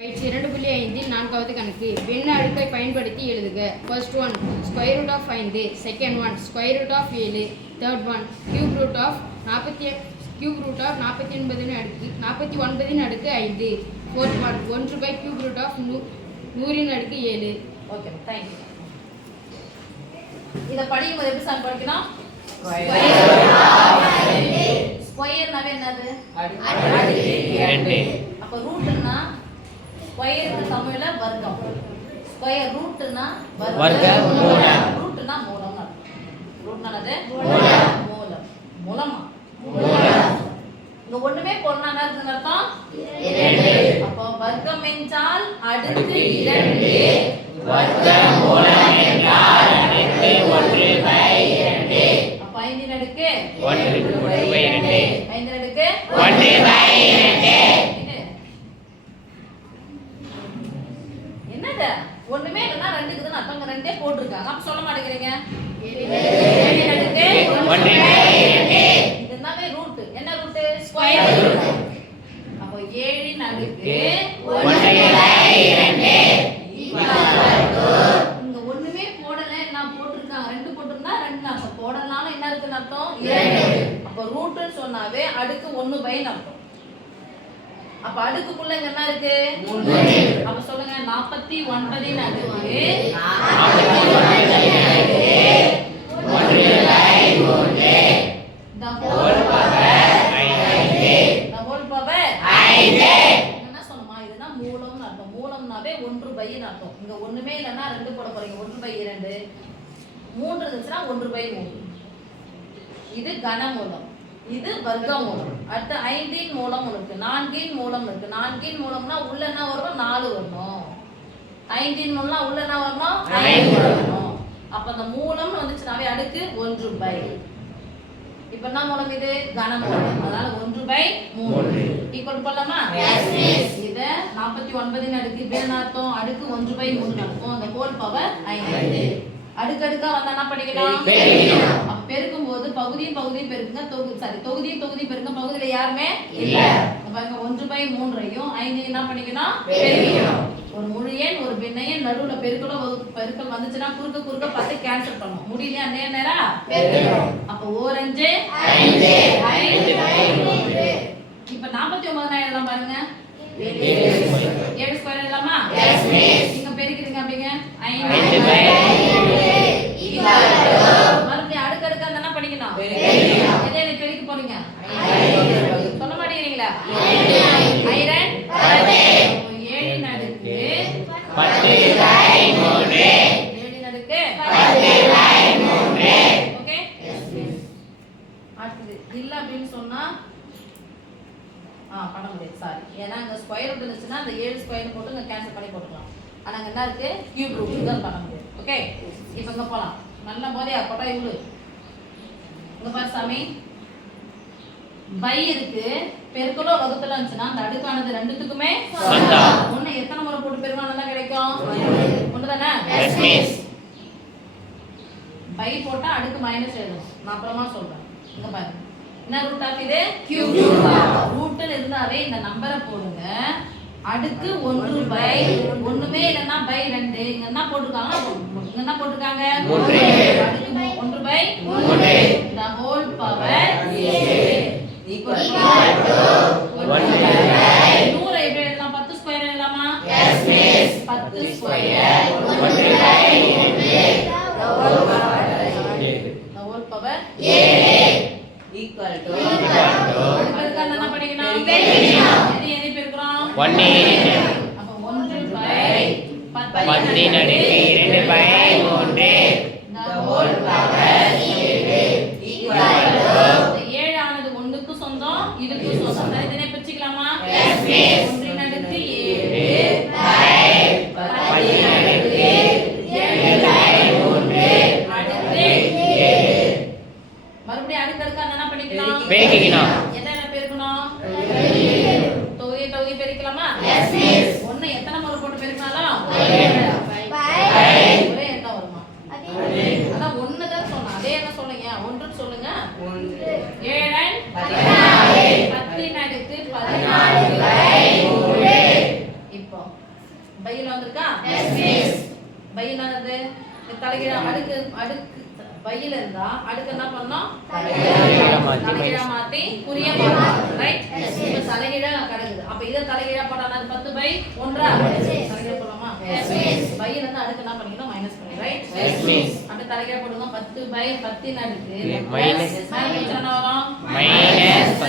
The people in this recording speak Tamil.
பயிற்சி 2.5 4வது கணக்கு பின்ன அடுக்கை பயன்படுத்தி எழுதுக. First one square root of 5, second one square root of 7, third one cube root of 49 அடுக்கு 5, fourth one 1/, cube root of 100 அடுக்கு 7. Okay, thank you. இத படிக்கும்போது எப்படி சார் படிக்கணும்? ஸ்கொயர்னாவே என்னது? அடுக்கு. அப்ப ரூட்னா ஸ்கொயருக்கு தமிழ்ல வர்க்கம். ஸ்கொயர் ரூட்னா வர்க்கம். ரூட்னா மூலம். ரூட்னானது மூலம். மூலமா? இங்க ஒண்ணுமே போடனா என்ன இருக்குன்னு அர்த்தம்? 2. அப்ப வர்க்கம் என்றால் அடுக்கு 2. வர்க்கமூலம் என்றால் அடுக்கு 1/2. அப்ப 5 அடுக்கு 1/2. 5 அடுக்கு 1/2. என்னது? ஒண்ணுமே இல்லனா 2 இருக்குதுன்னு அர்த்தம். 2 போட்டுருக்காங்க. அப்ப சொல்ல மாட்டேங்கிறீங்க. 7 அடுக்கு 1/2. இது என்னவே ரூட். என்ன ரூட்? Square root. அப்ப 7 அடுக்கு 1/2 இங்க ஒண்ணுமே போடல, நான் போட்டுருக்காங்க. 2 போட்டுருந்தா 2 அப்ப போடலனால என்ன இருக்குன்னு அர்த்தம்? 2. அப்ப ரூட்னு சொன்னாவே அடுக்கு 1/2 அர்த்தம். அப்ப அடுக்குக்குள்ள என்ன இருக்கு? 3. அப்ப சொல்லுங்க 49 அடுக்கு 1/3 the whole power 5. என்ன சொல்லுமா? இதுனா மூலம்னு அர்த்தம். மூலம்னாவே 1/2 அர்த்தம். இங்க ஒண்ணுமே இல்லனா 2 போட போறீங்க. 1/2. 3 இருந்துச்சுனா 1/3. இது கனமூலம். இது வர்க்கமூலம். அடுத்து 5 இன் மூலம் இருக்கு, 4 இன் மூலம் இருக்கு. 4 இன் மூலம்னா உள்ள என்ன வரும்? 4 வரணும். 5 இன் மூலம்னா உள்ள என்ன வரணும்? 5 வரணும். அப்ப அந்த மூலம் வந்துச்சுனாவே அடுக்கு 1/. இப்போ என்ன மூலம் இது? கனமூலம். அதனால 1/3 ஈக்குவல் பண்ணலாமா? Yes miss. இத 49 அடுக்கு இப்ப என்ன அர்த்தம்? அடுக்கு 1/3 அர்த்தம். அந்த ஹோல் பவர் 5. அடுக்கடுக்கா வந்தா என்ன பண்ணிக்கலாம்? பெருக்கணும். அப்ப பெருக்கும்போது பகுதியும் பெருக்குங்க. தொகுதியும் பெருக்குங்க. பகுதியில யாருமே இல்ல. பாருங்க 1/3ஐயும் 5 என்ன பண்ணிக்கணும்? பெருக்கணும். ஒரு முழு எண் ஒரு பின்ன எண் நடுவுல பெருக்கல் வந்துச்சுன்னா குறுக்க 10 கேன்சல் பண்ணும். முடியலையா? நேரா பெருக்கணும். அப்ப 4 5 5/3. இப்ப 49 எழுதலாம் பாருங்க. 7 ஸ்கொயர் எழுதலாமா? Yes miss. நீங்க பெருக்குறீங்க அப்படிங்க 5/3 மறுபடியும் அடுக்கடுக்கா என்ன பண்ணிக்கணும்? எதை பெருக்கி போறீங்க? சொல்ல மாட்டேங்கிறீங்களா? 7 அடுக்கு 10/3. 7 அடுக்கு 10/3. ஓகே. அடுத்து இல்ல அப்படின்னு சொன்னா பண்ண முடியாது. சாரி. ஏன்னா அங்க ஸ்கொயர் ரூட் இருந்துச்சுன்னா அந்த 7 ஸ்கொயர் போட்டு இங்க கேன்சல் பண்ணி போட்டுக்கலாம். ஆனா அங்க என்ன இருக்கு? கியூப் ரூட் தான் பண்ண முடியாது. ஓகே. இப்போ இங்க போலாம். நல்ல போதையா போட்டா இவ்ளோ. இங்க பாரு சாமி. பை இருக்கு. பெருக்கலோ வகுத்தல இருந்துச்சுன்னா அந்த அடுக்கானது ரெண்டுத்துக்குமே சமம். ஒண்ணு எத்தனை முறை போட்டு பெருக்கினா தான் கிடைக்கும்? ஒண்ணு தானே? Yes miss. பை போட்டா அடுக்கு மைனஸ் எழுதணும். நான் அப்புறமா சொல்றேன். இங்க பாரு. என்ன ரூட் ஆஃப் இது? Cube root. ரூட்ல இருந்தாவே இந்த நம்பரை போடுங்க. அடுக்கு 1/, ஒண்ணுமே இல்லனா பை 2. இங்க என்ன போட்டுருக்காங்க? இங்க என்ன போட்டுருக்காங்க? 3. அடுக்கு 1/3 the whole power 7 equal to 1/3. 100 எப்படி எழுதலாம்? 10 ஸ்கொயர் எழுதலாமா? Yes miss. 10 square 1/3 the whole power 7 equal to அடுத்து என்ன படிக்கணும்? பெருக்கணும். எதை பெருக்குறோம்? 1 அப்ப 1/10 அடுக்கு 2/3 the whole power 7 equal to 7 ஆனது 1க்கு சொந்தம், இதுக்கு சொந்தம். தனித்தனியா பிரிச்சுக்கலாமா? Yes miss. 1 அடுக்கு 7 பை 10 அடுக்கு 2/3 அடுத்து 7. மறுபடியும் அடுக்கடுக்கா என்ன பண்ணிக்கலாம்? பெருக்கிக்கணும். என்ன பெருக்கணும்? தொகுதி பெருக்கலாமா? Yes miss. ஒண்ணு எத்தனை முறை போட்டு பெருக்கினாலும் ஒரே எண்ணம் வருமா? அதான் ஒண்ணு தான் சொன்னா. அதே என்ன பையில வந்திருக்கா Yes, miss. பையில என்னது தலைகீழ அடுக்கு அடுக்கு பையில இருந்தா அடுக்கு என்ன பண்ணோம் தலைகீழ மாத்தி குறிய மாத்தணும் ரைட் இப்ப தலைகீழ கிடக்குது அப்ப இத தலைகீழ போட்டா அது 10 பை 1 தலைகீழ போலாமா பையில இருந்து அடுக்கு என்ன பண்ணிக்கணும் மைனஸ் பண்ணி ரைட் அப்ப தலைகீழ போடுங்க 10 பை 10 ன் அடுக்கு மைனஸ் என்ன வரும் மைனஸ்